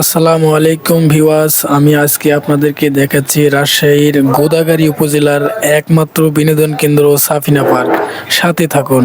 আসসালামু আলাইকুম ভিওয়াস আমি আজকে আপনাদেরকে দেখাচ্ছি রাজশাহীর গোদাগাড়ি উপজেলার একমাত্র বিনোদন কেন্দ্র সাফিনা পার্ক। সাথে থাকুন।